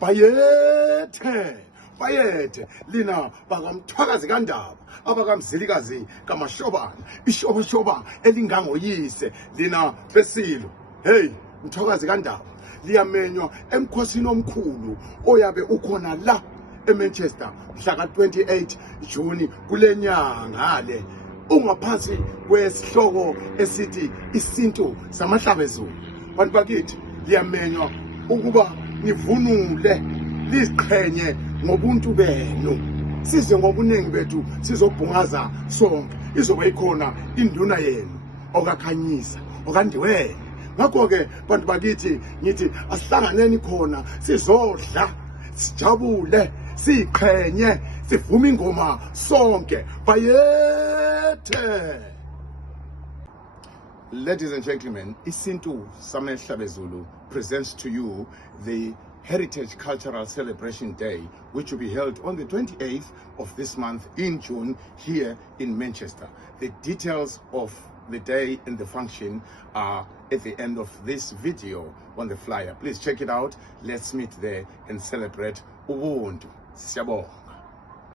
bayethe lina bakamthwakazi kaNdaba abakamzilikazi kaMashobana ishobashoba elingangoyise lina besilo. Hey Mthwakazi kaNdaba liyamenywa emkhosini omkhulu oyabe ukhona la eManchester mhla ka-28 Juni kulenyanga le ungaphansi kwesihloko esithi Isintu SaMahlabezulu. Bantu bakithi liyamenywa ukuba nivunule liziqhenye ngobuntu benu size ngobuningi bethu sizobhungaza sonke izoba ikhona induna yenu okakhanyisa okandiwele. Ngakho-ke bantu bakithi ngithi asihlanganeni khona sizodla sijabule siqhenye sivume ingoma sonke bayethe. Ladies and gentlemen, Isintu SaMahlabezulu presents to you the Heritage Cultural Celebration Day, which will be held on the 28th of this month in June here in Manchester. The details of the day and the function are at the end of this video on the flyer. Please check it out. Let's meet there and celebrate Ubuntu. Siyabonga.